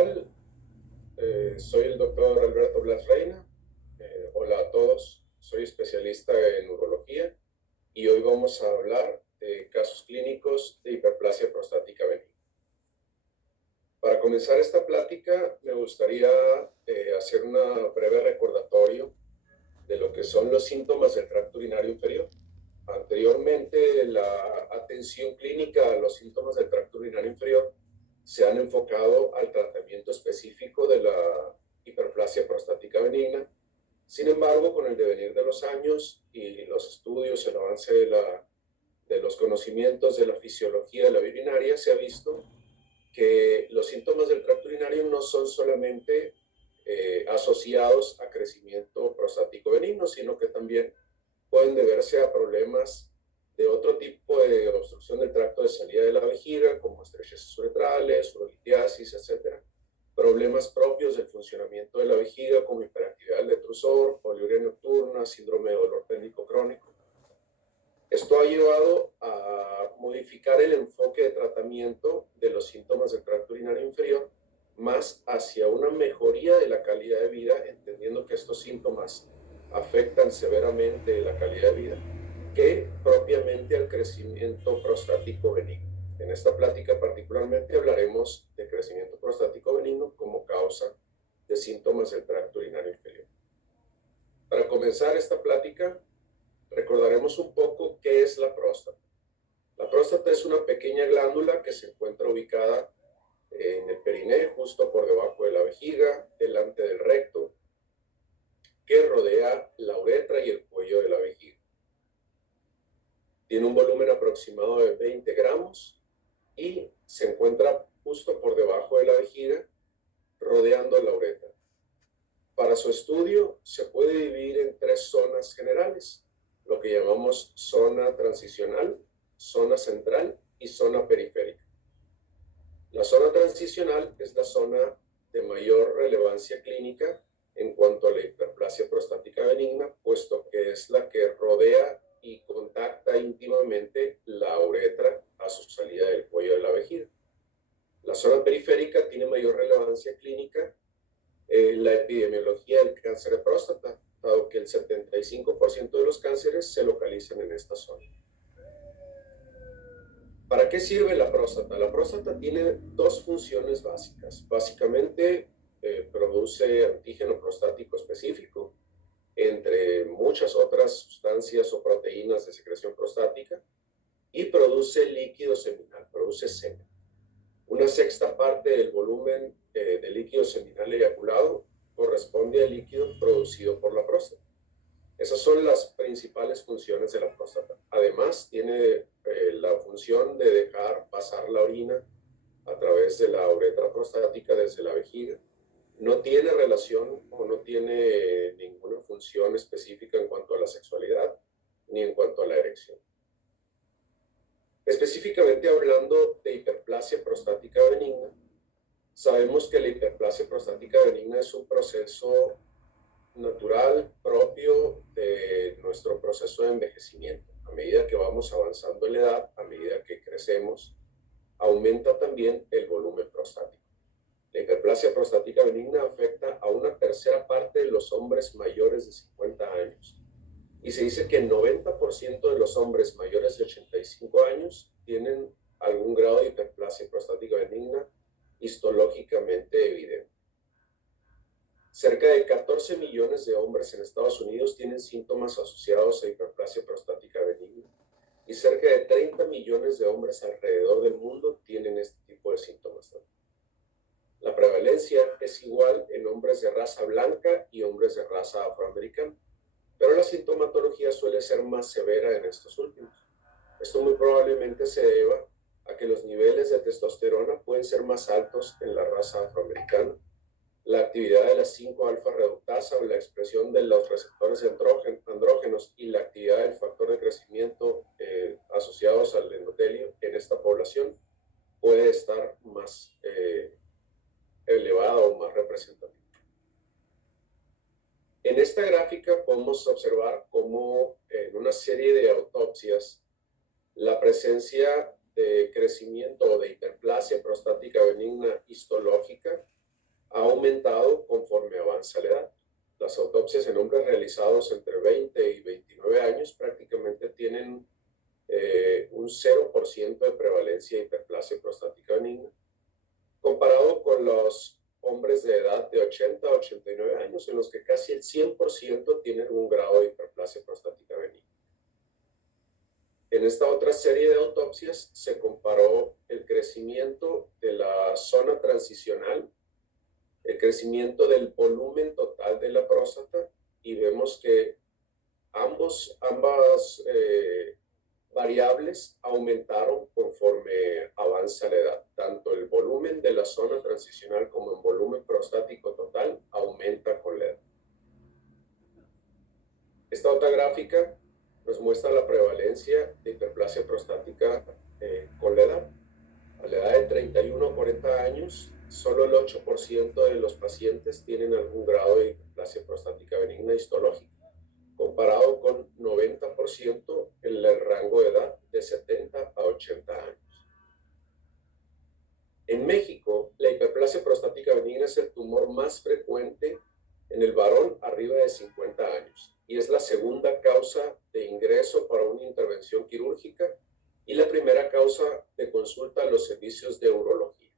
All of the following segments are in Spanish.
tal? Soy el doctor Alberto Blas Reina. Hola a todos, soy especialista en urología y hoy vamos a hablar de casos clínicos de hiperplasia prostática benigna. Para comenzar esta plática me gustaría hacer un breve recordatorio de lo que son los síntomas del tracto urinario inferior. Anteriormente, la atención clínica a los síntomas del tracto urinario inferior se han enfocado al tratamiento específico de la hiperplasia prostática benigna. Sin embargo, con el devenir de los años y los estudios, el avance de los conocimientos de la fisiología de la vía urinaria, se ha visto que los síntomas del tracto urinario no son solamente asociados a crecimiento prostático benigno, sino que también pueden deberse a problemas de otro tipo de obstrucción del tracto de salida de la vejiga, como estrecheces uretrales, urolitiasis, etc. Problemas propios del funcionamiento de la vejiga, como hiperactividad del detrusor, poliuria nocturna, síndrome de dolor pélvico crónico. Esto ha llevado a modificar el enfoque de tratamiento de los síntomas del tracto urinario inferior más hacia una mejoría de la calidad de vida, entendiendo que estos síntomas afectan severamente la calidad de vida, que propiamente al crecimiento prostático benigno. En esta plática particularmente hablaremos de crecimiento prostático benigno como causa de síntomas del tracto urinario inferior. Para comenzar esta plática, recordaremos un poco qué es la próstata. La próstata es una pequeña glándula que se encuentra ubicada en el perineo, justo por debajo de la vejiga, delante del recto, que rodea la uretra y el cuello de la vejiga. Tiene un volumen aproximado de 20 gramos y se encuentra justo por debajo de la vejiga, rodeando la uretra. Para su estudio se puede dividir en tres zonas generales, lo que llamamos zona transicional, zona central y zona periférica. La zona transicional es la zona de mayor relevancia clínica en cuanto a la hiperplasia prostática benigna, puesto que es la que rodea y contacta íntimamente la uretra a su salida del cuello de la vejiga. La zona periférica tiene mayor relevancia clínica en la epidemiología del cáncer de próstata, dado que el 75% de los cánceres se localizan en esta zona. ¿Para qué sirve la próstata? La próstata tiene dos funciones básicas. Básicamente, produce antígeno prostático específico, entre muchas otras sustancias o proteínas de secreción prostática, y produce líquido seminal, produce semen. Una sexta parte del volumen de líquido seminal eyaculado corresponde al líquido producido por la próstata. Esas son las principales funciones de la próstata. Además, tiene la función de dejar pasar la orina a través de la uretra prostática desde la vejiga. No tiene relación o no tiene ninguna función específica en cuanto a la sexualidad ni en cuanto a la erección. Específicamente hablando de hiperplasia prostática benigna, sabemos que la hiperplasia prostática benigna es un proceso natural propio de nuestro proceso de envejecimiento. A medida que vamos avanzando en la edad, a medida que crecemos, aumenta también el volumen prostático. La hiperplasia prostática benigna afecta a una tercera parte de los hombres mayores de 50 años. Y se dice que el 90% de los hombres mayores de 85 años tienen algún grado de hiperplasia prostática benigna histológicamente evidente. Cerca de 14 millones de hombres en Estados Unidos tienen síntomas asociados a hiperplasia prostática benigna y cerca de 30 millones de hombres alrededor del mundo tienen este tipo de síntomas. La prevalencia es igual en hombres de raza blanca y hombres de raza afroamericana, pero la sintomatología suele ser más severa en estos últimos. Esto muy probablemente se deba a que los niveles de testosterona pueden ser más altos en la raza afroamericana. La actividad de la 5-alfa reductasa o la expresión de los receptores andrógenos y la actividad del factor de crecimiento asociados al endotelio en esta población puede estar más elevada o más representativa. En esta gráfica podemos observar cómo en una serie de autopsias la presencia de crecimiento o de hiperplasia prostática benigna histológica aumentado conforme avanza la edad. Las autopsias en hombres realizados entre 20 y 29 años prácticamente tienen un 0% de prevalencia de hiperplasia prostática benigna, comparado con los hombres de edad de 80 a 89 años, en los que casi el 100% tienen un grado de hiperplasia prostática benigna. En esta otra serie de autopsias se comparó el crecimiento de la zona transicional, el crecimiento del volumen total de la próstata, y vemos que ambas variables aumentaron conforme avanza la edad. Tanto el volumen de la zona transicional como el volumen prostático total aumenta con la edad. Esta otra gráfica nos muestra la prevalencia de hiperplasia prostática con la edad. A la edad de 31 a 40 años, solo el 8% de los pacientes tienen algún grado de hiperplasia prostática benigna histológica, comparado con 90% en el rango de edad de 70 a 80 años. En México, la hiperplasia prostática benigna es el tumor más frecuente en el varón arriba de 50 años y es la segunda causa de ingreso para una intervención quirúrgica y la primera causa de consulta a los servicios de urología.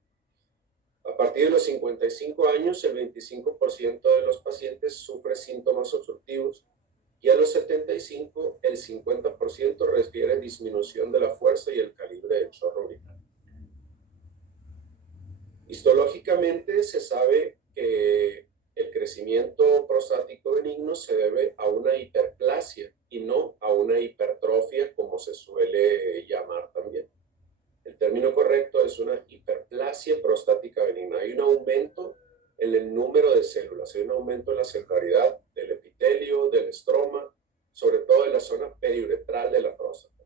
A partir de los 55 años, el 25% de los pacientes sufre síntomas obstructivos y a los 75, el 50% refiere disminución de la fuerza y el calibre del chorro urinario. Histológicamente se sabe que el crecimiento prostático benigno se debe a una hiperplasia y no a una hipertrofia, como se suele llamar también. El término correcto es una hiperplasia prostática benigna. Hay un aumento en el número de células, hay un aumento en la celularidad del epitelio, del estroma, sobre todo en la zona periuretral de la próstata.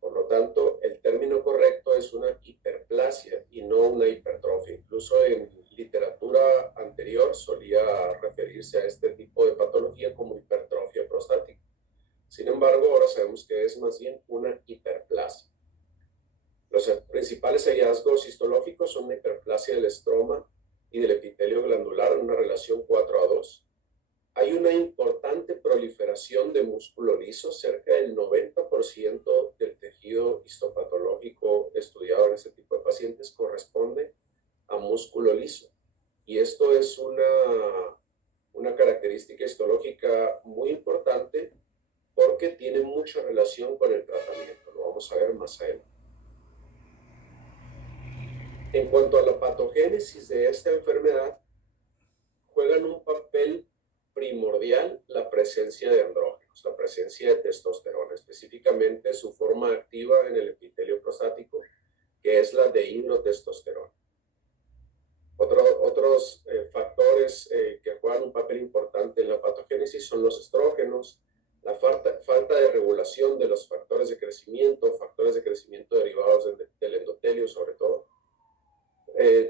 Por lo tanto, el término correcto es una hiperplasia y no una hipertrofia. Incluso en literatura anterior solía referirse a este tipo de patología como hipertrofia prostática. Sin embargo, ahora sabemos que es más bien una hiperplasia. Los principales hallazgos histológicos son la hiperplasia del estroma y del epitelio glandular en una relación 4:2. Hay una importante proliferación de músculo liso. Cerca del 90% del tejido histopatológico estudiado en este tipo de pacientes corresponde a músculo liso. Y esto es una característica histológica muy importante porque tiene mucha relación con el tratamiento. Lo vamos a ver más adelante. En cuanto a la patogénesis de esta enfermedad, juegan un papel primordial la presencia de andrógenos, la presencia de testosterona, específicamente su forma activa en el epitelio prostático, que es la dihidrotestosterona. Otros factores que juegan un papel importante en la patogénesis son los estrógenos, la falta de regulación de los factores de crecimiento derivados del endotelio sobre todo,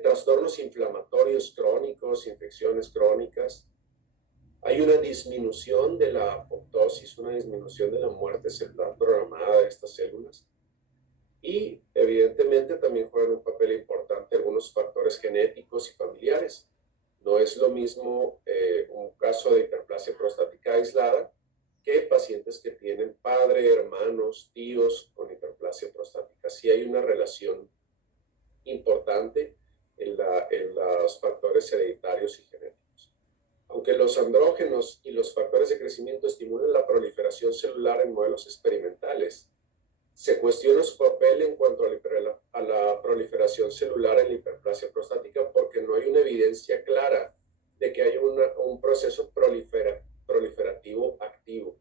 trastornos inflamatorios crónicos, infecciones crónicas. Hay una disminución de la apoptosis, una disminución de la muerte celular programada de estas células. Y evidentemente también juegan un papel importante algunos factores genéticos y familiares. No es lo mismo un caso de hiperplasia prostática aislada que pacientes que tienen padre, hermanos, tíos con hiperplasia prostática. Sí hay una relación importante en los factores hereditarios y genéticos. Aunque los andrógenos y los factores de crecimiento estimulan la proliferación celular en modelos experimentales, se cuestiona su papel en cuanto a la proliferación celular en la hiperplasia prostática porque no hay una evidencia clara de que haya un proceso proliferativo activo.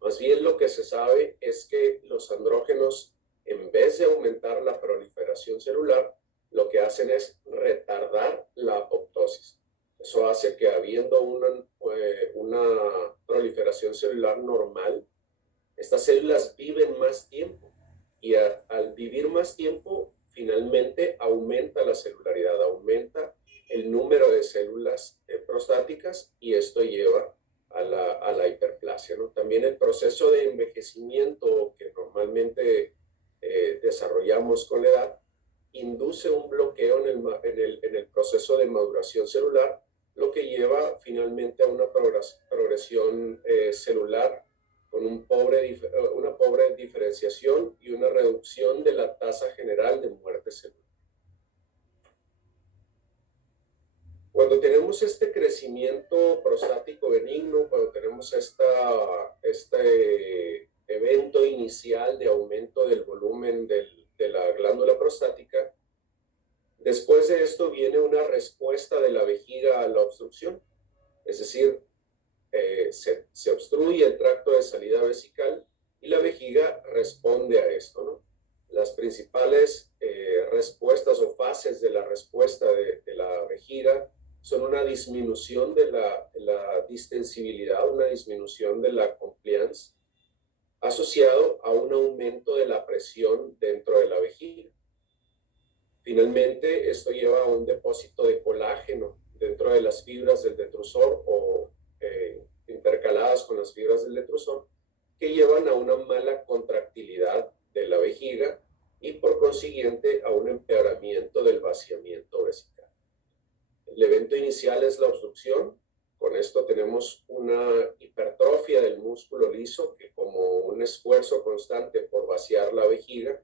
Más bien lo que se sabe es que los andrógenos, en vez de aumentar la proliferación celular, lo que hacen es retardar la apoptosis. Eso hace que habiendo una proliferación celular normal, estas células viven más tiempo y al vivir más tiempo, finalmente aumenta la celularidad, aumenta el número de células prostáticas y esto lleva a la hiperplasia, ¿no? También el proceso de envejecimiento que normalmente desarrollamos con la edad induce un bloqueo en el proceso de maduración celular lo que lleva finalmente a una progresión celular con una pobre diferenciación y una reducción de la tasa general de muerte celular. Cuando tenemos este crecimiento prostático benigno, cuando tenemos este evento inicial de aumento del volumen de la glándula prostática, después de esto viene una respuesta de la vejiga a la obstrucción, es decir, se obstruye el tracto de salida vesical y la vejiga responde a esto, ¿no? Las principales respuestas o fases de la respuesta de la vejiga son una disminución de la distensibilidad, una disminución de la compliance, asociado a un aumento de la presión dentro de la vejiga. Finalmente, esto lleva a un depósito de colágeno dentro de las fibras del detrusor o intercaladas con las fibras del detrusor, que llevan a una mala contractilidad de la vejiga y por consiguiente a un empeoramiento del vaciamiento vesical. El evento inicial es la obstrucción. Con esto tenemos una hipertrofia del músculo liso que, como un esfuerzo constante por vaciar la vejiga,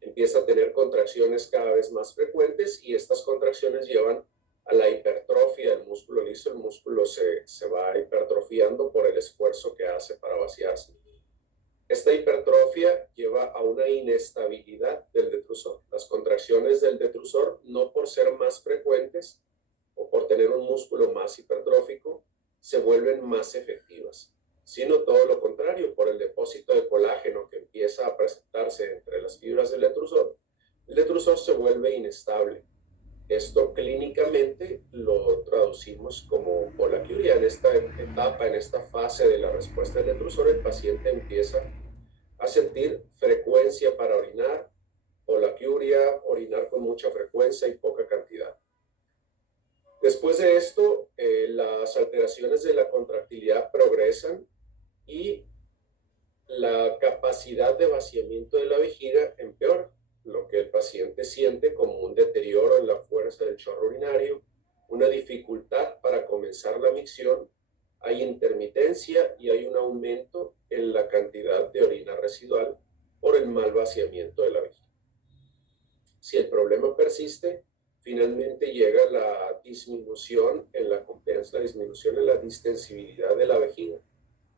empieza a tener contracciones cada vez más frecuentes y estas contracciones llevan a la hipertrofia del músculo liso. El músculo se va hipertrofiando por el esfuerzo que hace para vaciarse. Esta hipertrofia lleva a una inestabilidad del detrusor. Las contracciones del detrusor, no por ser más frecuentes o por tener un músculo más hipertrófico, se vuelven más efectivas, sino todo lo contrario, por el depósito de colágeno que empieza a presentarse entre las fibras del detrusor, el detrusor se vuelve inestable. Esto clínicamente lo traducimos como polaquiuria. En esta etapa, en esta fase de la respuesta del detrusor, el paciente empieza a sentir frecuencia para orinar, polaquiuria, orinar con mucha frecuencia y poca cantidad. Después de esto, las alteraciones de la contractilidad progresan y la capacidad de vaciamiento de la vejiga empeora, lo que el paciente siente como un deterioro en la fuerza del chorro urinario, una dificultad para comenzar la micción, hay intermitencia y hay un aumento en la cantidad de orina residual por el mal vaciamiento de la vejiga. Si el problema persiste, finalmente llega la disminución en la compliance, la disminución en la distensibilidad de la vejiga.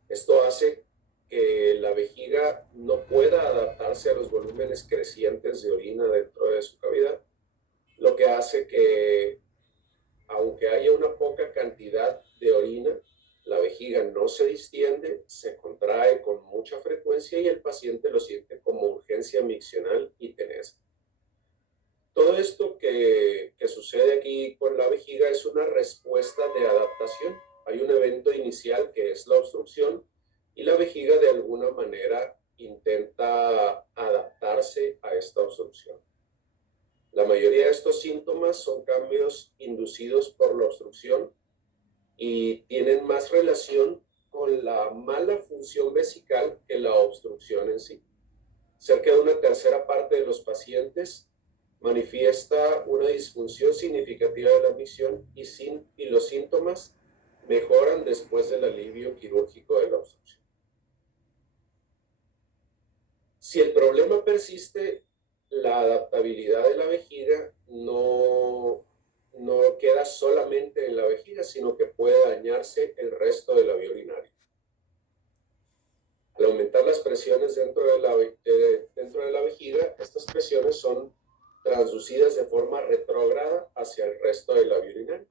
Esto hace que la vejiga no pueda adaptarse a los volúmenes crecientes de orina dentro de su cavidad, lo que hace que, aunque haya una poca cantidad de orina, la vejiga no se distiende, se contrae con mucha frecuencia y el paciente lo siente como urgencia miccional y tenesa. Todo esto que sucede aquí con la vejiga es una respuesta de adaptación. Hay un evento inicial que es la obstrucción y la vejiga de alguna manera intenta adaptarse a esta obstrucción. La mayoría de estos síntomas son cambios inducidos por la obstrucción y tienen más relación con la mala función vesical que la obstrucción en sí. Cerca de una tercera parte de los pacientes manifiesta una disfunción significativa de la micción y los síntomas mejoran después del alivio quirúrgico de la obstrucción. Si el problema persiste, la adaptabilidad de la vejiga no queda solamente en la vejiga, sino que puede dañarse el resto de la vía urinaria. Al aumentar las presiones dentro de la vejiga, estas presiones son transducidas de forma retrógrada hacia el resto de la vía urinaria.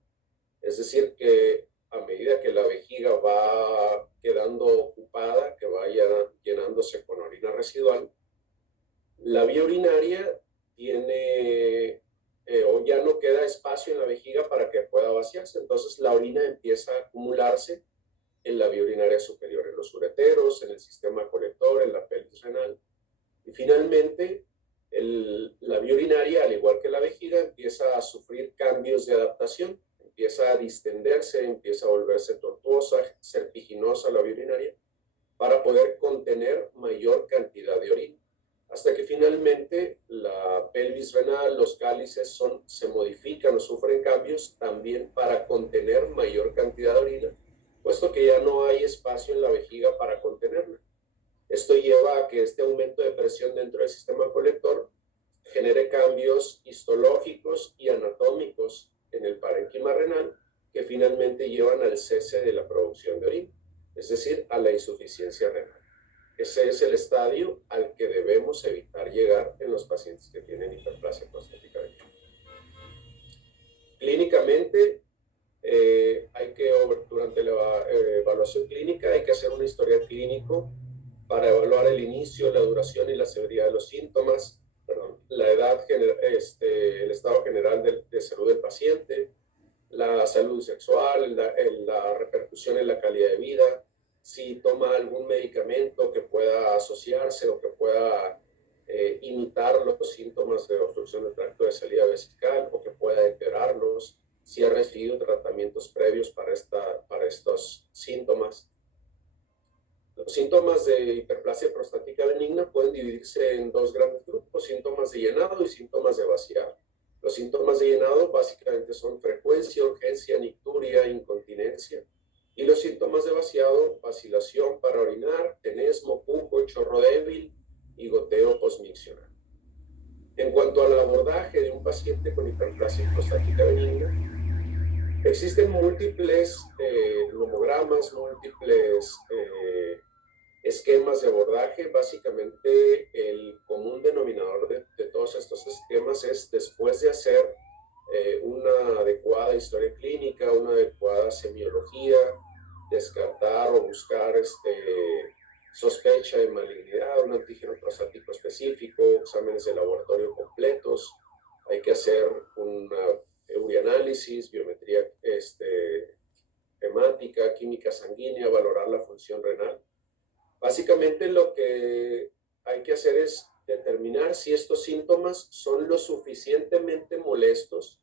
Es decir, que a medida que la vejiga va quedando ocupada, que vaya llenándose con orina residual, la vía urinaria tiene o ya no queda espacio en la vejiga para que pueda vaciarse. Entonces la orina empieza a acumularse en la vía urinaria superior, en los ureteros, en el sistema colector, en la pelvis renal. Y finalmente, la vía urinaria, al igual que la vejiga, empieza a sufrir cambios de adaptación. Empieza a distenderse, empieza a volverse tortuosa, serpiginosa la vía urinaria, para poder contener mayor cantidad de orina. hasta que finalmente la pelvis renal, los cálices se modifican o sufren cambios también para contener mayor cantidad de orina, puesto que ya no hay espacio en la vejiga para contenerla. Esto lleva a que este aumento de presión dentro del sistema colector genere cambios histológicos y anatómicos en el parénquima renal que finalmente llevan al cese de la producción de orina, es decir, a la insuficiencia renal. Ese es el estadio al que debemos evitar llegar en los pacientes que tienen hiperplasia prostática benigna. Clínicamente, durante la evaluación clínica hay que hacer un historial clínico para evaluar el inicio, la duración y la severidad de los síntomas, la edad, el estado general de salud del paciente, la salud sexual, la repercusión en la calidad de vida, si toma algún medicamento que pueda asociarse o que pueda imitar los síntomas de obstrucción del tracto de salida vesical o que pueda empeorarlos, si ha recibido tratamientos previos para estos síntomas. Los síntomas de hiperplasia prostática benigna pueden dividirse en dos grandes grupos, síntomas de llenado y síntomas de vaciado. Los síntomas de llenado básicamente son frecuencia, urgencia, nicturia, incontinencia. Y los síntomas de vaciado, vacilación para orinar, tenesmo, pujo, chorro débil y goteo postmiccional. En cuanto al abordaje de un paciente con hiperplasia prostática benigna, existen múltiples nomogramas, múltiples esquemas de abordaje. Básicamente, el común denominador de todos estos esquemas es, después de hacer una adecuada historia clínica, una adecuada semiología, descartar o buscar sospecha de malignidad, un antígeno prostático específico, exámenes de laboratorio completos, hay que hacer una urianálisis, biometría hemática, química sanguínea, valorar la función renal. Básicamente lo que hay que hacer es determinar si estos síntomas son lo suficientemente molestos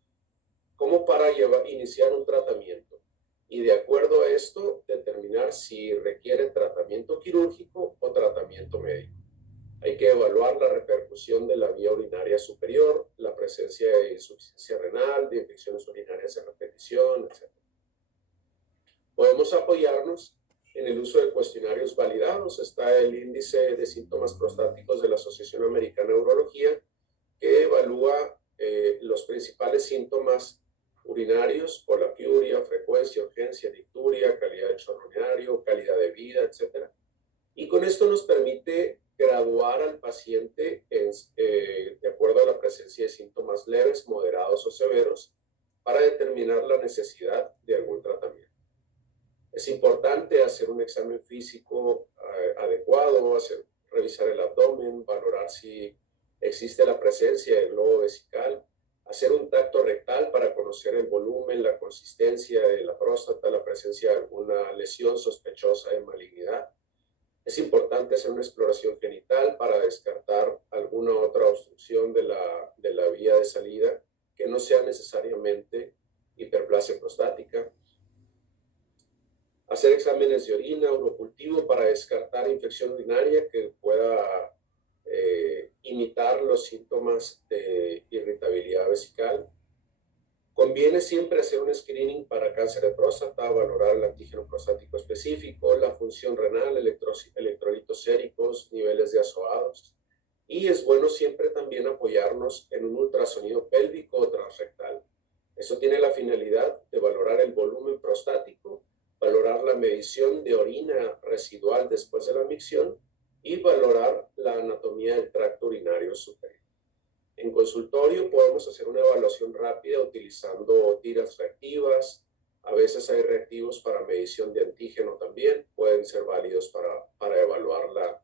como para iniciar un tratamiento. Y de acuerdo a esto, determinar si requiere tratamiento quirúrgico o tratamiento médico. Hay que evaluar la repercusión de la vía urinaria superior, la presencia de insuficiencia renal, de infecciones urinarias en repetición, etc. Podemos apoyarnos en el uso de cuestionarios validados. Está el índice de síntomas prostáticos de la Asociación Americana de Urología, que evalúa los principales síntomas urinarios: polaquiuria, frecuencia, urgencia, nicturia, calidad de chorro urinario, calidad de vida, etc. Y con esto nos permite graduar al paciente de acuerdo a la presencia de síntomas leves, moderados o severos para determinar la necesidad de algún tratamiento. Es importante hacer un examen físico adecuado, revisar el abdomen, valorar si existe la presencia del globo vesical, hacer un tacto rectal para conocer el volumen, la consistencia de la próstata, la presencia de alguna lesión sospechosa de malignidad. Es importante hacer una exploración genital para descartar alguna otra obstrucción de la vía de salida que no sea necesariamente hiperplasia prostática. Hacer exámenes de orina, urocultivo para descartar infección urinaria que pueda imitar los síntomas de irritabilidad vesical. Conviene siempre hacer un screening para cáncer de próstata, valorar el antígeno prostático específico, la función renal, electrolitos séricos, niveles de azoados. Y es bueno siempre también apoyarnos en un ultrasonido pélvico o transrectal. Eso tiene la finalidad de valorar el volumen prostático, valorar la medición de orina residual después de la micción y valorar la anatomía del tracto urinario superior. En consultorio podemos hacer una evaluación rápida utilizando tiras reactivas. A veces hay reactivos para medición de antígeno también, pueden ser válidos para evaluarla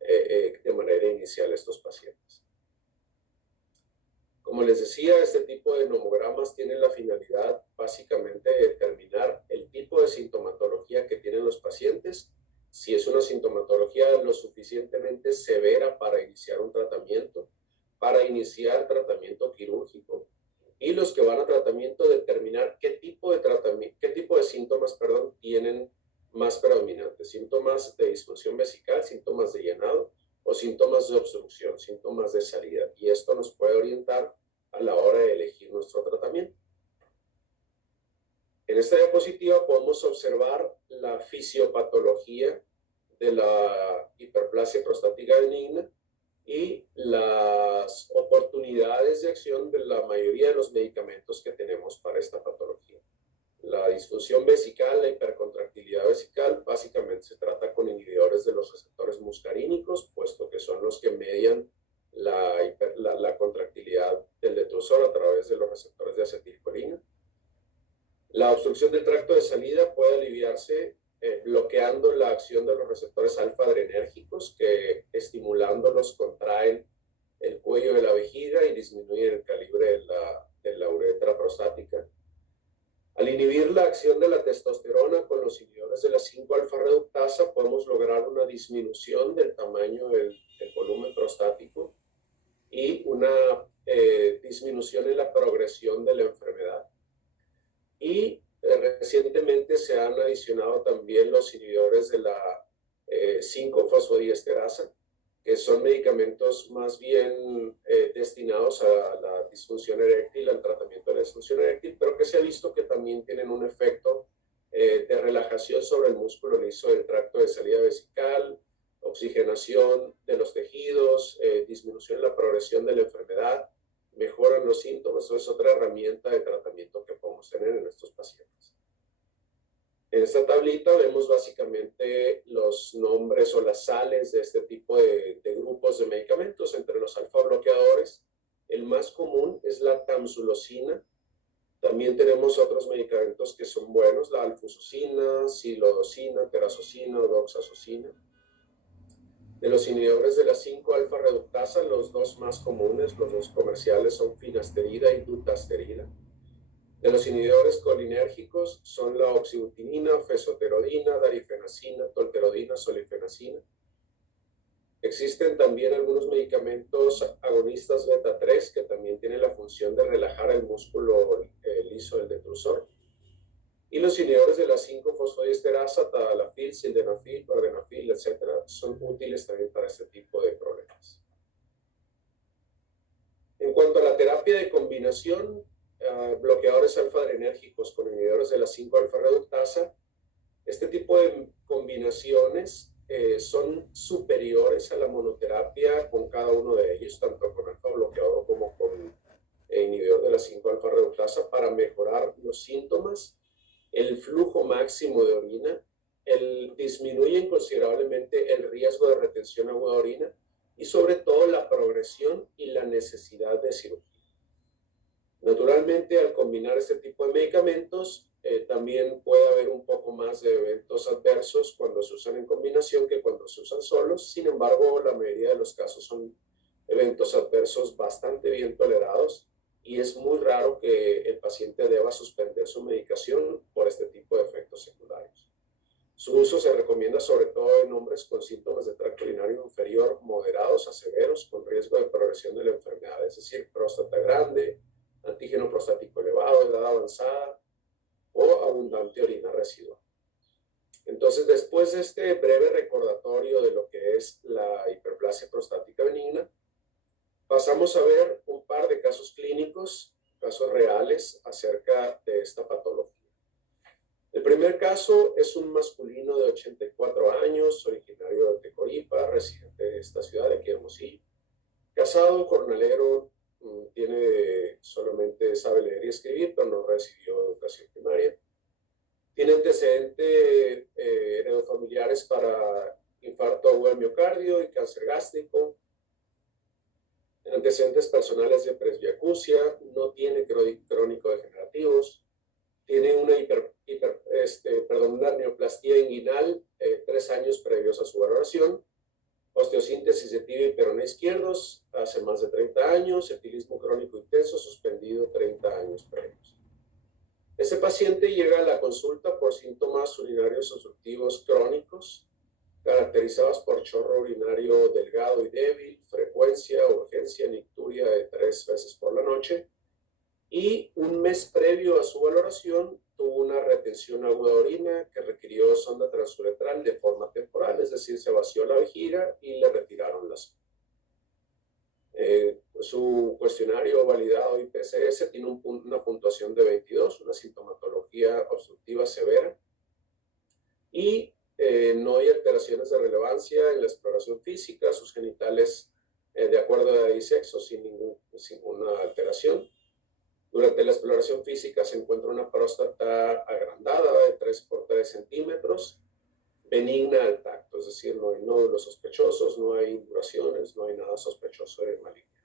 de manera inicial estos pacientes. Como les decía, este tipo de nomogramas tienen la finalidad básicamente de determinar el tipo de sintomatología que tienen los pacientes, si es una sintomatología lo suficientemente severa para iniciar un tratamiento, para iniciar tratamiento quirúrgico, y los que van a tratamiento determinar qué tipo de síntomas tienen más predominantes: síntomas de disfunción vesical, síntomas de llenado o síntomas de obstrucción, síntomas de salida. Y esto nos puede orientar a la hora de elegir nuestro tratamiento. En esta diapositiva podemos observar la fisiopatología de la hiperplasia prostática benigna y las oportunidades de acción de la mayoría de los medicamentos que tenemos para esta patología. La disfunción vesical, la hipercontractilidad vesical, básicamente se trata con inhibidores de los receptores muscarínicos, puesto que son los que median la contractilidad del detrusor a través de los receptores de acetilcolina. La obstrucción del tracto de salida puede aliviarse bloqueando la acción de los receptores alfa-adrenérgicos que, estimulándolos, contraen el cuello de la vejiga y disminuyen el calibre de la uretra prostática. Al inhibir la acción de la testosterona con los inhibidores de la 5-alfa-reductasa, podemos lograr una disminución del tamaño del volumen prostático y una disminución en la progresión de la enfermedad. Y recientemente se han adicionado también los inhibidores de la 5-fosfodiesterasa, que son medicamentos más bien destinados a la disfunción eréctil, al tratamiento de la disfunción eréctil, pero que se ha visto que también tienen un efecto de relajación sobre el músculo liso del tracto de salida vesical, oxigenación de los tejidos, disminución en la progresión de la enfermedad, mejoran los síntomas. Eso es otra herramienta de tratamiento que podemos tener en estos pacientes. En esta tablita vemos básicamente los nombres o las sales de este tipo de grupos de medicamentos. Entre los alfa bloqueadores, el más común es la tamsulosina. También tenemos otros medicamentos que son buenos, la alfusocina, silodosina, terazocina o doxazocina. De los inhibidores de la 5-alfa-reductasa, los dos más comunes, los dos comerciales, son finasterida y dutasterida. De los inhibidores colinérgicos son la oxibutinina, fesoterodina, darifenacina, tolterodina, solifenacina. Existen también algunos medicamentos agonistas beta-3 que también tienen la función de relajar el músculo liso del detrusor. Y los inhibidores de la 5-fosfodiesterasa, tadalafil, sildenafil, vardenafil, etc., son útiles también para este tipo de problemas. En cuanto a la terapia de combinación, bloqueadores alfa-adrenérgicos con inhibidores de la 5-alfa-reductasa, este tipo de combinaciones son superiores a la monoterapia con cada uno de ellos, tanto con alfa bloqueador como con inhibidor de la 5-alfa-reductasa, para mejorar los síntomas, el flujo máximo de orina, disminuyen considerablemente el riesgo de retención aguda de orina y sobre todo la progresión y la necesidad de cirugía. Naturalmente, al combinar este tipo de medicamentos, también puede haber un poco más de eventos adversos cuando se usan en combinación que cuando se usan solos. Sin embargo, la mayoría de los casos son eventos adversos bastante bien tolerados y es muy raro que el paciente deba suspender su medicación por este tipo de efectos secundarios. Su uso se recomienda sobre todo en hombres con síntomas de tracto urinario inferior moderados a severos con riesgo de progresión de la enfermedad, es decir, próstata grande, antígeno prostático elevado, edad avanzada o abundante orina residual. Entonces, después de este breve recordatorio de lo que es la hiperplasia prostática benigna, pasamos a ver un par de casos clínicos, casos reales acerca de esta patología. El primer caso es un masculino de 84 años, originario de Tecoripa, residente de esta ciudad de aquí, Hermosillo. Casado, jornalero, solamente sabe leer y escribir, pero no recibió educación primaria. Tiene antecedentes heredofamiliares para infarto agudo del miocardio y cáncer gástrico. Antecedentes personales de presbiacusia, no tiene crónico degenerativos. Tiene una neoplastía inguinal 3 años previos a su valoración. Osteosíntesis de tibia y peroné izquierdos hace más de 30 años. Etilismo crónico intenso suspendido 30 años previos. Este paciente llega a la consulta por síntomas urinarios obstructivos crónicos, caracterizados por chorro urinario delgado y débil, frecuencia, urgencia, nicturia de 3 veces por la noche, Y un mes previo a su valoración tuvo una retención aguda de orina que requirió sonda transuretral de forma temporal, es decir, se vació la vejiga y le retiraron la sonda. Su cuestionario validado IPSS tiene una puntuación de 22, una sintomatología obstructiva severa y no hay alteraciones de relevancia en la exploración física, sus genitales de acuerdo a edad y sexo sin ninguna alteración. Durante la exploración física se encuentra una próstata agrandada de 3 por 3 centímetros, benigna al tacto, es decir, no hay nódulos sospechosos, no hay induraciones, no hay nada sospechoso de malignidad.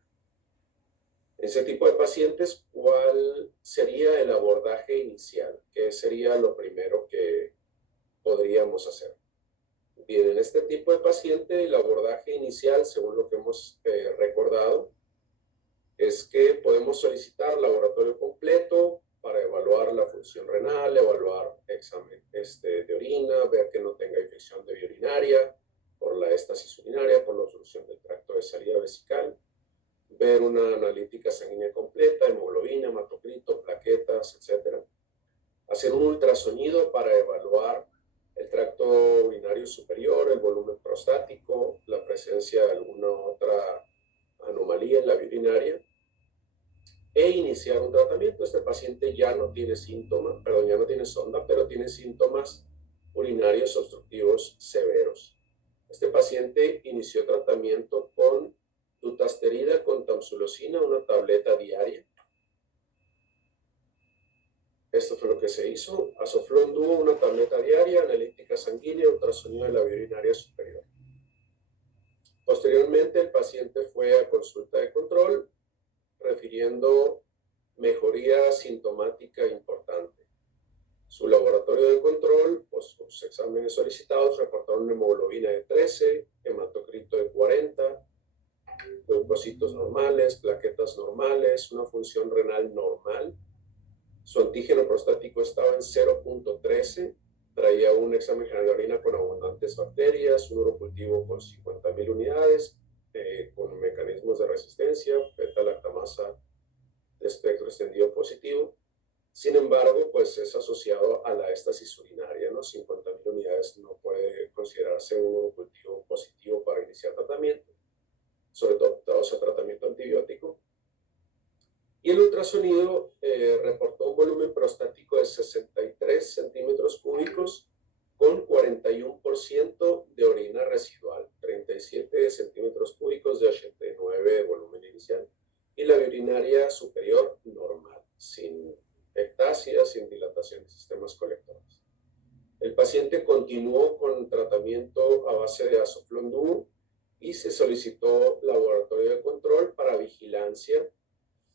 En ese tipo de pacientes, ¿cuál sería el abordaje inicial? ¿Qué sería lo primero que podríamos hacer? Bien, en este tipo de paciente, el abordaje inicial, según lo que hemos recordado, es que podemos solicitar laboratorio completo para evaluar la función renal, evaluar examen de orina, ver que no tenga infección de vía urinaria, por la éstasis urinaria, por la obstrucción del tracto de salida vesical, ver una analítica sanguínea completa, hemoglobina, hematocrito, plaquetas, etc. Hacer un ultrasonido para evaluar el tracto urinario superior, el volumen prostático, la presencia de alguna otra anomalía en la vía urinaria e iniciar un tratamiento. Este paciente ya no tiene síntomas, perdón, ya no tiene sonda, pero tiene síntomas urinarios obstructivos severos. Este paciente inició tratamiento con dutasterida con tamsulosina, una tableta diaria. Esto fue lo que se hizo. Azoflón dúo, una tableta diaria, analítica sanguínea, ultrasonido de la vía urinaria superior. Posteriormente, el paciente fue a consulta de control, refiriendo mejoría sintomática importante. Su laboratorio de control, pues, sus exámenes solicitados reportaron una hemoglobina de 13, hematocrito de 40, leucocitos normales, plaquetas normales, una función renal normal. Su antígeno prostático estaba en 0.13, traía un examen general de orina con abundantes bacterias, un urocultivo con 50.000 unidades, con mecanismos de resistencia, beta-lactamasa de espectro extendido positivo. Sin embargo, pues es asociado a la éstasis urinaria, ¿no? 50.000 unidades no puede considerarse un urocultivo positivo para iniciar tratamiento, sobre todo tratamiento antibiótico. Y el ultrasonido reportó un volumen prostático de 63 centímetros cúbicos con 41% de orina residual, 37 centímetros cúbicos de 89 de volumen inicial, y la vía urinaria superior normal, sin ectasia, sin dilatación de sistemas colectores. El paciente continuó con tratamiento a base de azoflón dúo y se solicitó laboratorio de control para vigilancia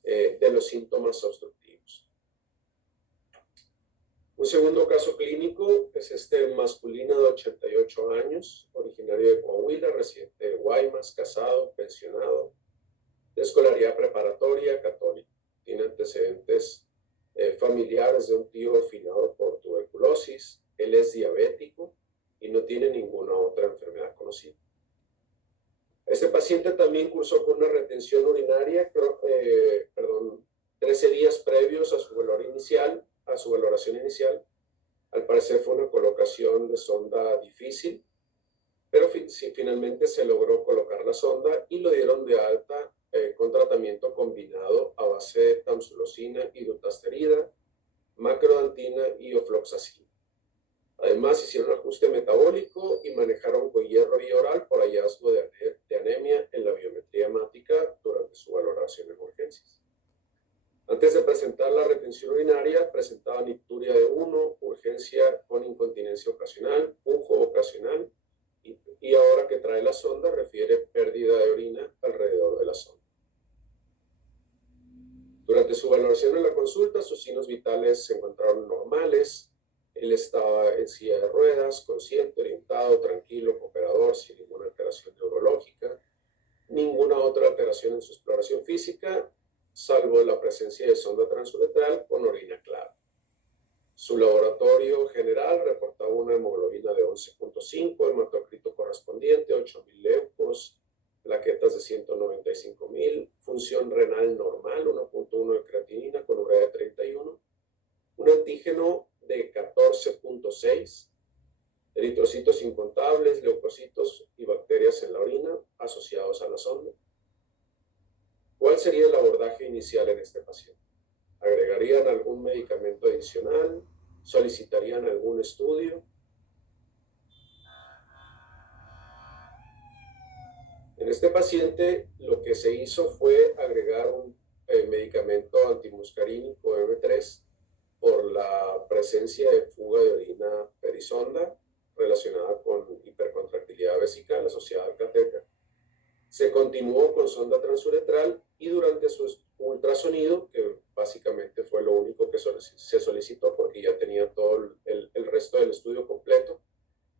de los síntomas obstructivos. Un segundo caso clínico es este masculino de 88 años, originario de Coahuila, residente de Guaymas, casado, pensionado, de escolaridad preparatoria, católico. Tiene antecedentes familiares de un tío finado por tuberculosis. Él es diabético y no tiene ninguna otra enfermedad conocida. Este paciente también cursó con una retención urinaria, 13 días previos a su valoración inicial. Al parecer fue una colocación de sonda difícil, pero finalmente se logró colocar la sonda y lo dieron de alta con tratamiento combinado a base de tamsulosina y dutasterida, macrodantina y ofloxacina. Además, hicieron ajuste metabólico y manejaron con hierro vía oral por hallazgo de anemia en la biometría hemática durante su valoración en urgencias. Antes de presentar la retención urinaria, presentaban icturia de 1, urgencia con incontinencia ocasional, pujo ocasional, y ahora que trae la sonda refiere pérdida de orina alrededor de la sonda. Durante su valoración en la consulta, sus signos vitales se encontraron normales. Él estaba en silla de ruedas, consciente, orientado, tranquilo, cooperador, sin ninguna alteración neurológica, ninguna otra alteración en su exploración física, salvo la presencia de sonda transuretral con orina clara. Su laboratorio general reportaba una hemoglobina de 11.5, hematocrito correspondiente, 8.000 leucos, plaquetas de 195.000, función renal normal, 1.1 de creatinina con antígeno de 14.6, eritrocitos incontables, leucocitos y bacterias en la orina asociados a la sonda. ¿Cuál sería el abordaje inicial en este paciente? ¿Agregarían algún medicamento adicional? ¿Solicitarían algún estudio? En este paciente lo que se hizo fue agregar un medicamento antimuscarínico M3 por la presencia de fuga de orina perisonda relacionada con hipercontractilidad vesical asociada al catéter. Se continuó con sonda transuretral y durante su ultrasonido, que básicamente fue lo único que se solicitó porque ya tenía todo el resto del estudio completo,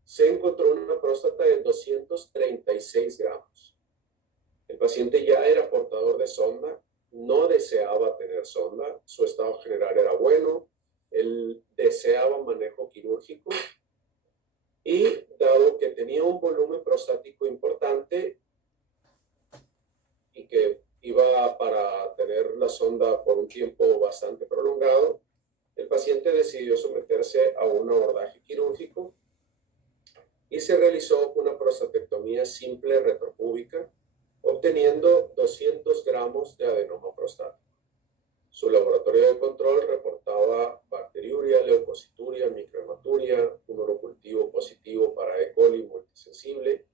se encontró una próstata de 236 gramos. El paciente ya era portador de sonda, no deseaba tener sonda, su estado general era bueno, él deseaba manejo quirúrgico y dado que tenía un volumen prostático importante y que iba para tener la sonda por un tiempo bastante prolongado, el paciente decidió someterse a un abordaje quirúrgico y se realizó una prostatectomía simple retropúbica, obteniendo 200 gramos de adenoma prostático. Su laboratorio de control reportaba bacteriuria, leucocituria, microhematuria, un urocultivo positivo para E. coli multisensible.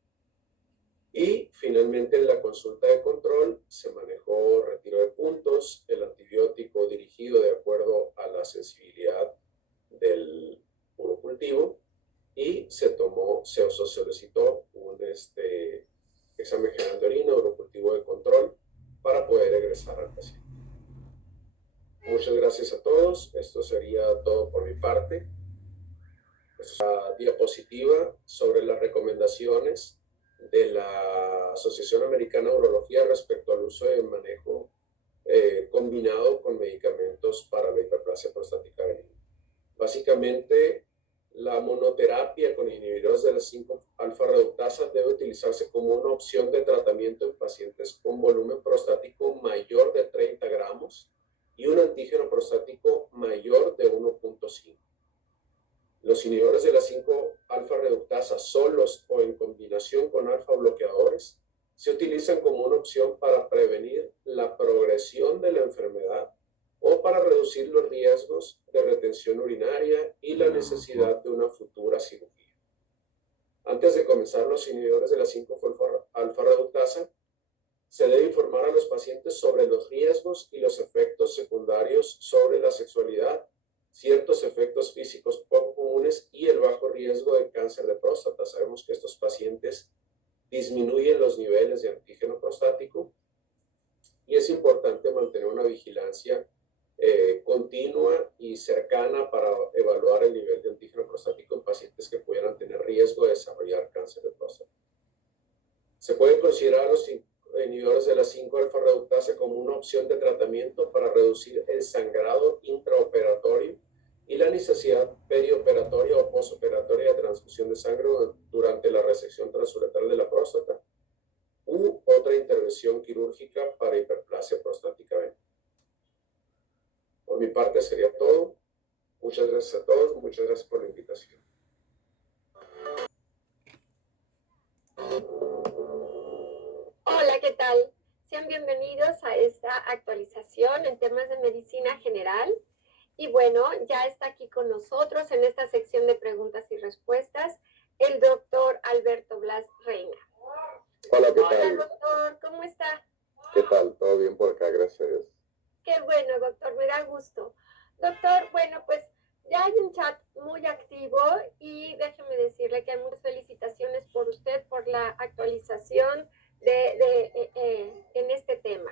Y finalmente en la consulta de control se manejó retiro de puntos, el antibiótico dirigido de acuerdo a la sensibilidad del urocultivo y se solicitó un examen general de orina, urocultivo de control para poder egresar al paciente. Muchas gracias a todos. Esto sería todo por mi parte. Esta diapositiva sobre las recomendaciones de la Asociación Americana de Urología respecto al uso de manejo combinado con medicamentos para la hiperplasia prostática benigna. Básicamente, la monoterapia con inhibidores de la 5-alfa reductasa debe utilizarse como una opción de tratamiento en pacientes con volumen prostático mayor de 30 gramos y un antígeno prostático mayor de 1.5. Los inhibidores de la 5-alfa reductasa solos o en combinación con alfa bloqueadores se utilizan como una opción para prevenir la progresión de la enfermedad o para reducir los riesgos de retención urinaria y la necesidad de una futura cirugía. Antes de comenzar los inhibidores de la 5-alfa reductasa, se debe informar a los pacientes sobre los riesgos y los efectos secundarios sobre la sexualidad, ciertos efectos físicos poco comunes y el bajo riesgo de cáncer de próstata. Sabemos que estos pacientes disminuyen los niveles de antígeno prostático y es importante mantener una vigilancia continua y cercana para evaluar el nivel de antígeno prostático en pacientes que pudieran tener riesgo de desarrollar cáncer de próstata. Se pueden considerar los inhibidores de la 5-alfa reductasa como una opción de tratamiento para reducir el sangrado intraoperatorio y la necesidad perioperatoria o postoperatoria de transfusión de sangre durante la resección transuretral de la próstata u otra intervención quirúrgica para hiperplasia prostática benigna. Por mi parte sería todo. Muchas gracias a todos. Muchas gracias por la invitación. Hola, ¿qué tal? Sean bienvenidos a esta actualización en temas de medicina general. Y bueno, ya está aquí con nosotros en esta sección de preguntas y respuestas el doctor Alberto Blas Reina. Hola, ¿qué tal? Hola, doctor, ¿cómo está? ¿Qué tal? ¿Todo bien por acá? Gracias a Dios. Qué bueno, doctor, me da gusto. Doctor, bueno, pues ya hay un chat muy activo y déjeme decirle que hay muchas felicitaciones por usted, por la actualización en este tema.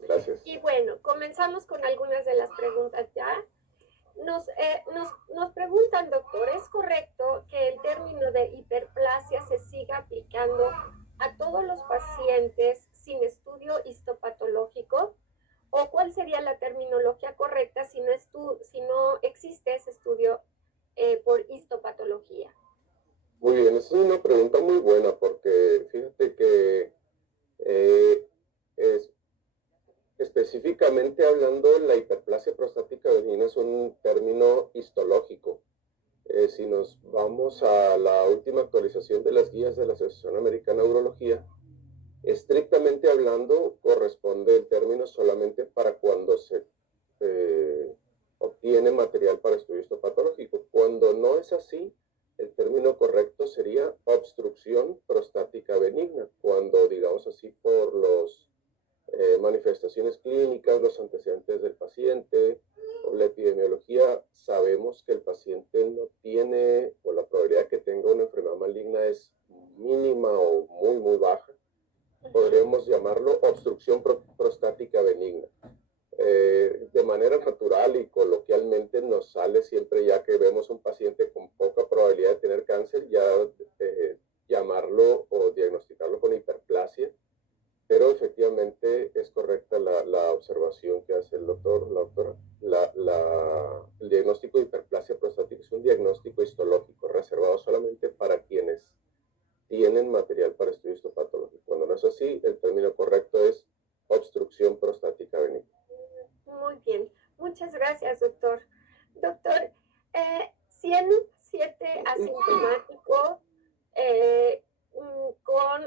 Gracias. Y bueno, comenzamos con algunas de las preguntas ya. Nos preguntan, doctor, ¿es correcto que el término de hiperplasia se siga aplicando a todos los pacientes sin estudio histopatológico? ¿O cuál sería la terminología correcta si no existe ese estudio por histopatología? Muy bien, esa es una pregunta muy buena porque fíjate que específicamente hablando, la hiperplasia prostática benigna es un término histológico. Si nos vamos a la última actualización de las guías de la Asociación Americana de Urología, estrictamente hablando, corresponde el término solamente para cuando se obtiene material para estudio histopatológico. Cuando no es así, el término correcto sería obstrucción prostática benigna, cuando, digamos así, por los manifestaciones clínicas, los antecedentes del paciente o la epidemiología, sabemos que el paciente no tiene, o la probabilidad de que tenga una enfermedad maligna es mínima o muy, muy baja. Podríamos llamarlo obstrucción prostática benigna. De manera natural y coloquialmente nos sale siempre, ya que vemos un paciente con poca probabilidad de tener cáncer, ya llamarlo o diagnosticarlo con hiperplasia, pero efectivamente es correcta la observación que hace el doctor, la doctora. El diagnóstico de hiperplasia prostática es un diagnóstico histológico reservado solamente para quienes tienen material para estudio histopatológico. Cuando no es así, el término correcto es obstrucción prostática benigna. Muy bien, muchas gracias, doctor. Doctor, si en un paciente asintomático con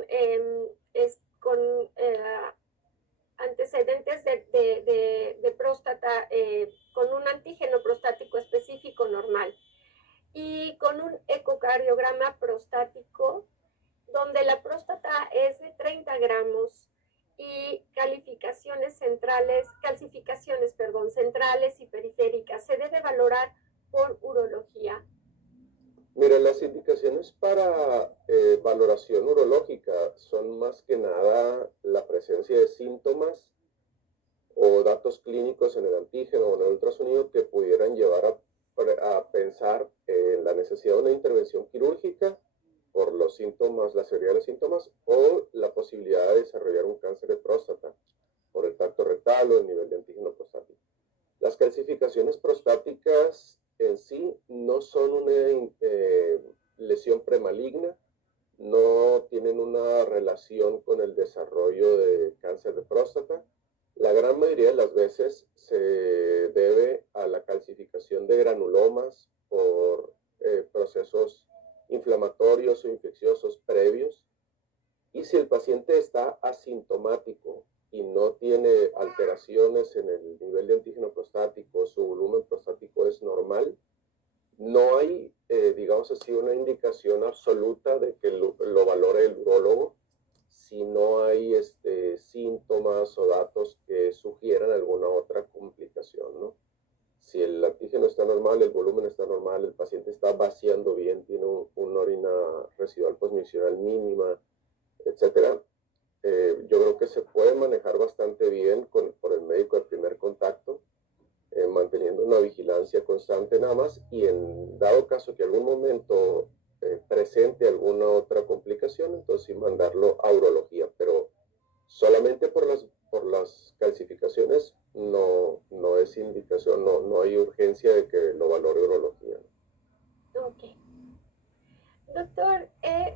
antecedentes de próstata, con un antígeno prostático específico normal y con un ecocardiograma prostático donde la próstata es de 30 gramos y calcificaciones centrales y periféricas, se debe valorar por urología. Mira, las indicaciones para valoración urológica son más que nada la presencia de síntomas o datos clínicos en el antígeno o en el ultrasonido que pudieran llevar a pensar en la necesidad de una intervención quirúrgica por los síntomas, la severidad de los síntomas, o la posibilidad de desarrollar un cáncer de próstata por el tracto rectal o el nivel de antígeno prostático. Las calcificaciones prostáticas en sí no son una lesión premaligna, no tienen una relación con el desarrollo de cáncer de próstata. La gran mayoría de las veces se debe a la calcificación de granulomas por procesos inflamatorios o infecciosos previos. Y si el paciente está asintomático y no tiene alteraciones en el nivel de antígeno prostático, su volumen prostático es normal, no hay, digamos así, una indicación absoluta de que lo valore el urólogo si no hay síntomas o datos que sugieran alguna otra complicación, ¿no? Si el antígeno está normal, el volumen está normal, el paciente está vaciando bien, tiene una orina residual postmiccional mínima, etcétera, yo creo que se puede manejar bastante bien por el médico de primer contacto, manteniendo una vigilancia constante nada más, y en dado caso que algún momento presente alguna otra complicación, entonces sí mandarlo a urología, pero solamente por las calcificaciones no es indicación, no hay urgencia de que lo valore urología. Ok. Doctor,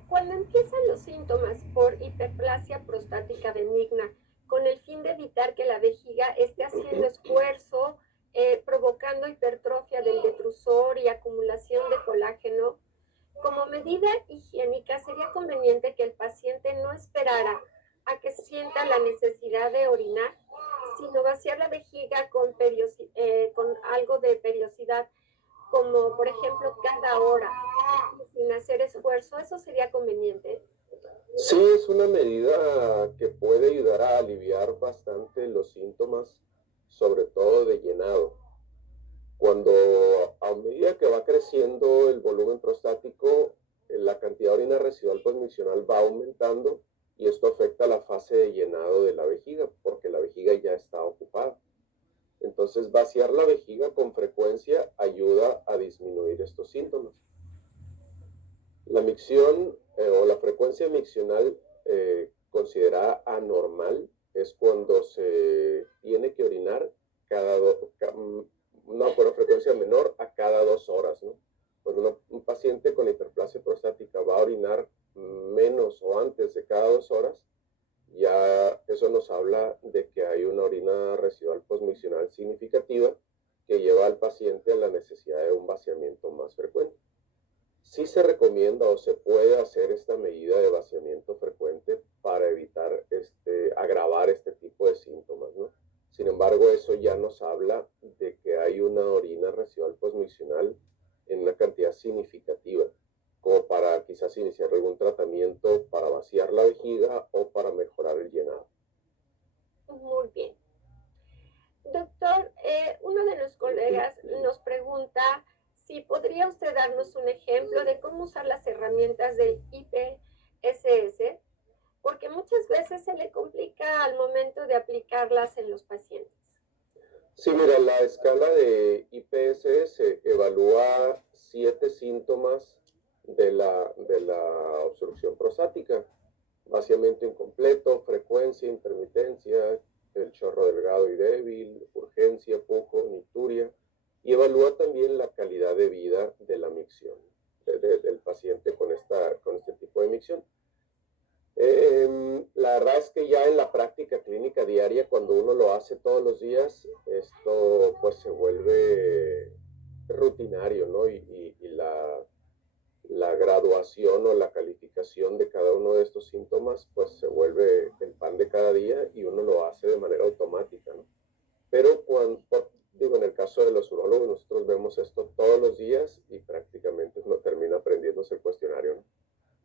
cuando empiezan los síntomas por hiperplasia prostática benigna, con el fin de evitar que la vejiga esté haciendo esfuerzo, provocando hipertrofia del detrusor y acumulación de colágeno, como medida higiénica sería conveniente que el paciente no esperara a que sienta la necesidad de orinar, sino vaciar la vejiga con algo de periodicidad, como por ejemplo cada hora, sin hacer esfuerzo. ¿Eso sería conveniente? Sí, es una medida que puede ayudar a aliviar bastante los síntomas, sobre todo de llenado. Cuando a medida que va creciendo el volumen prostático, la cantidad de orina residual postmiccional va aumentando y esto afecta la fase de llenado de la vejiga porque la vejiga ya está ocupada. Entonces, vaciar la vejiga con frecuencia ayuda a disminuir estos síntomas. La micción o la frecuencia miccional considerada anormal es cuando se tiene que orinar por una frecuencia menor a cada 2 horas, ¿no? Cuando un paciente con hiperplasia prostática va a orinar menos o antes de cada 2 horas, ya eso no nos habla de que hay una orina residual postmiccional significativa que lleva al paciente a la necesidad de un vaciamiento más frecuente. Sí se recomienda o se puede hacer esta medida de vaciamiento frecuente para evitar agravar este tipo de síntomas, ¿no? Sin embargo, eso ya nos habla de que hay una orina residual postmiccional en una cantidad significativa, como para quizás iniciar algún tratamiento para vaciar la vejiga o para mejorar el llenado. Muy bien. Doctor, uno de los colegas nos pregunta si podría usted darnos un ejemplo de cómo usar las herramientas del IPSS, porque muchas veces se le complica al momento de aplicarlas en los pacientes. Sí, mira, la escala de IPSS evalúa 7 síntomas de la obstrucción prostática: vaciamiento incompleto, frecuencia, intermitencia, el chorro delgado y débil, urgencia, pujo, nicturia, y evalúa también la calidad de vida de la micción, del paciente con este tipo de micción. La verdad es que ya en la práctica clínica diaria, cuando uno lo hace todos los días, esto pues se vuelve rutinario, ¿no? Y la graduación o la calificación de cada uno de estos síntomas pues se vuelve el pan de cada día y uno lo hace de manera automática, ¿no? Pero en el caso de los urólogos, nosotros vemos esto todos los días y prácticamente uno termina aprendiéndose el cuestionario, ¿no?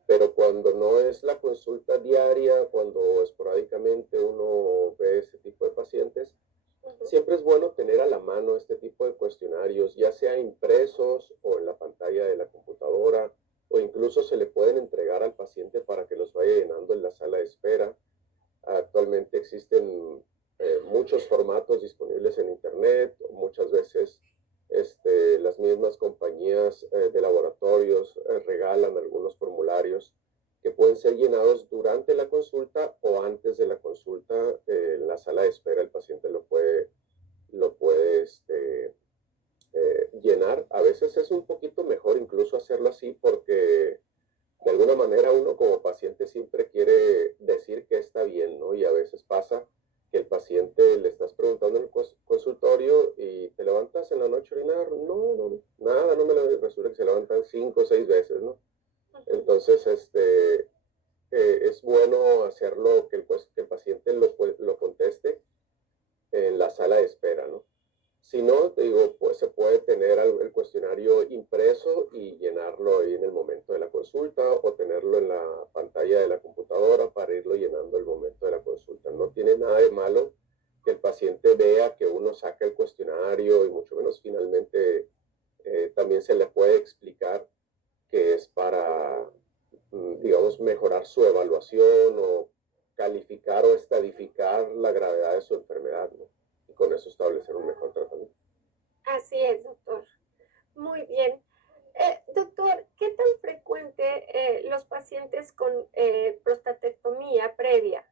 Pero cuando no es la consulta diaria, cuando esporádicamente uno ve ese tipo de pacientes, siempre es bueno tener a la mano este tipo de cuestionarios, ya sea impresos o en la pantalla de la computadora, o incluso se le pueden entregar al paciente para que los vaya llenando en la sala de espera. Actualmente existen muchos formatos disponibles en internet, muchas veces las mismas compañías de laboratorios regalan algunos formularios que pueden ser llenados durante la consulta o antes de la consulta. En la sala de espera el paciente lo puede llenar. A veces es un poquito mejor incluso hacerlo así, porque de alguna manera uno como paciente siempre quiere decir que está bien, ¿no? Y a veces pasa que el paciente le estás preguntando en el consultorio y te levantas en la noche a orinar. No, nada, no me lo resulta que se levantan 5 o 6 veces, ¿no? Entonces, es bueno hacerlo, que el paciente lo conteste en la sala de espera, ¿no? Si no, te digo, pues se puede tener el cuestionario impreso y llenarlo ahí en el momento de la consulta, o tenerlo en la pantalla de la computadora para irlo llenando el momento de la consulta. No tiene nada de malo que el paciente vea que uno saca el cuestionario, y mucho menos finalmente también se le puede explicar que es para, digamos, mejorar su evaluación o calificar o estadificar la gravedad de su enfermedad, ¿no? Y con eso establecer un mejor tratamiento. Así es, doctor. Muy bien. Doctor, ¿qué tan frecuente los pacientes con prostatectomía previa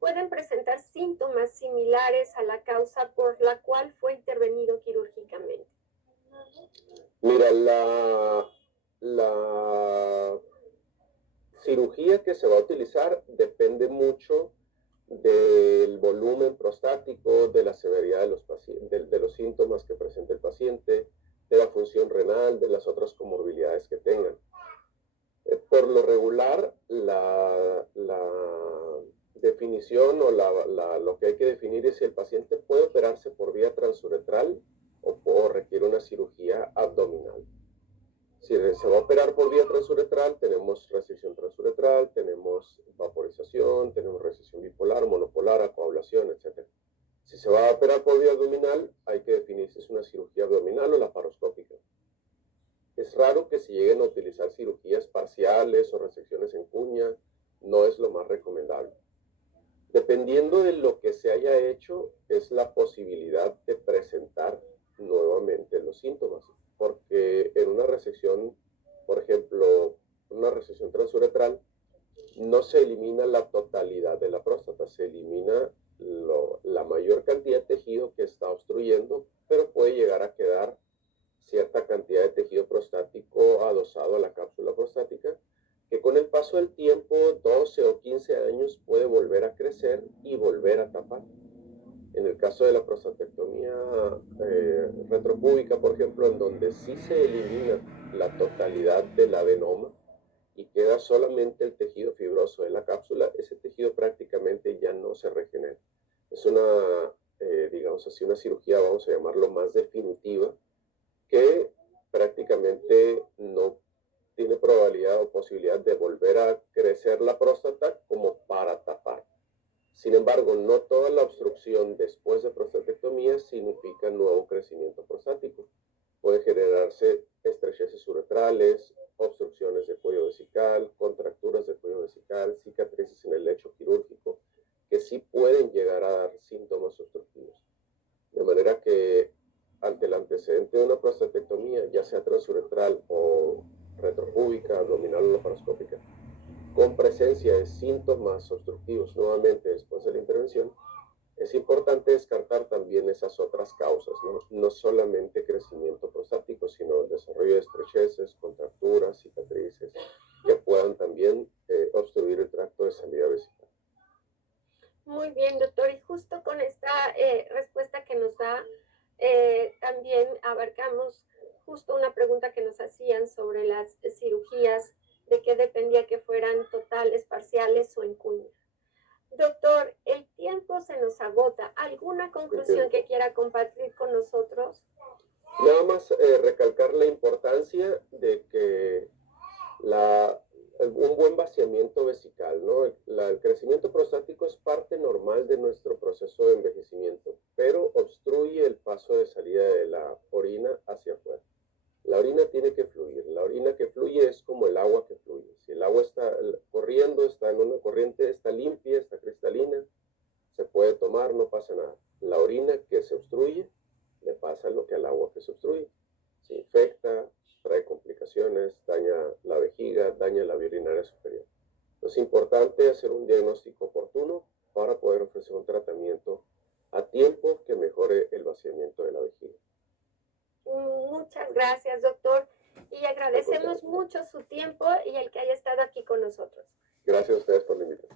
pueden presentar síntomas similares a la causa por la cual fue intervenido quirúrgicamente? Mira, la cirugía que se va a utilizar depende mucho del volumen prostático, de la severidad de los síntomas que presenta el paciente, de la función renal, de las otras comorbilidades que tengan. Por lo regular, la definición o lo que hay que definir es si el paciente puede operarse por vía transuretral o requiere una cirugía abdominal. Si se va a operar por vía transuretral, tenemos resección transuretral, tenemos vaporización, tenemos resección bipolar, monopolar, acoablación, etc. Si se va a operar por vía abdominal, hay que definir si es una cirugía abdominal o laparoscópica. Es raro que se lleguen a utilizar cirugías parciales o resecciones en cuña, no es lo más recomendable. Dependiendo de lo que se haya hecho, es la posibilidad de presentar nuevamente los síntomas. Porque en una resección, por ejemplo, una resección transuretral, no se elimina la totalidad de la próstata, se elimina la mayor cantidad de tejido que está obstruyendo, pero puede llegar a quedar cierta cantidad de tejido prostático adosado a la cápsula prostática, que con el paso del tiempo, 12 o 15 años, puede volver a crecer y volver a tapar. En el caso de la prostatectomía retropúbica, por ejemplo, en donde sí se elimina la totalidad del adenoma y queda solamente el tejido fibroso de la cápsula, ese tejido prácticamente ya no se regenera. Es una, digamos así, una cirugía, vamos a llamarlo más definitiva, que prácticamente no tiene probabilidad o posibilidad de volver a crecer la próstata como para tapar. Sin embargo, no toda la obstrucción después de prostatectomía significa nuevo crecimiento prostático. Puede generarse estrecheces uretrales, obstrucciones de cuello vesical, contracturas de cuello vesical, cicatrices en el lecho quirúrgico, que sí pueden llegar a dar síntomas obstructivos. De manera que ante el antecedente de una prostatectomía, ya sea transuretral o retropúbica, abdominal o laparoscópica, con presencia de síntomas obstructivos nuevamente después de la intervención, es importante descartar también esas otras causas, no solamente crecimiento prostático, sino el desarrollo de estrecheces, contracturas, cicatrices, que puedan también obstruir el tracto de salida vesical. Muy bien, doctor. Y justo con esta respuesta que nos da, también abarcamos justo una pregunta que nos hacían sobre las cirugías, de qué dependía que fueran totales, parciales o en cuña. Doctor, el tiempo se nos agota. ¿Alguna conclusión que quiera compartir con nosotros? Nada más recalcar la importancia de que un buen vaciamiento vesical, ¿no? El crecimiento prostático es parte normal de nuestro proceso de envejecimiento, pero obstruye el paso de salida de la orina hacia afuera. La orina tiene que fluir. La orina que fluye es como el agua que fluye. Si el agua está corriendo, está en una corriente, está limpia, está cristalina, se puede tomar, no pasa nada. La orina que se obstruye, le pasa lo que al agua que se obstruye. Se infecta, trae complicaciones, daña la vejiga, daña la vía urinaria superior. Es importante hacer un diagnóstico oportuno para poder ofrecer un tratamiento a tiempo que mejore el vaciamiento de la vejiga. Muchas gracias, doctor, y agradecemos mucho su tiempo y el que haya estado aquí con nosotros. Gracias a ustedes por la invitación.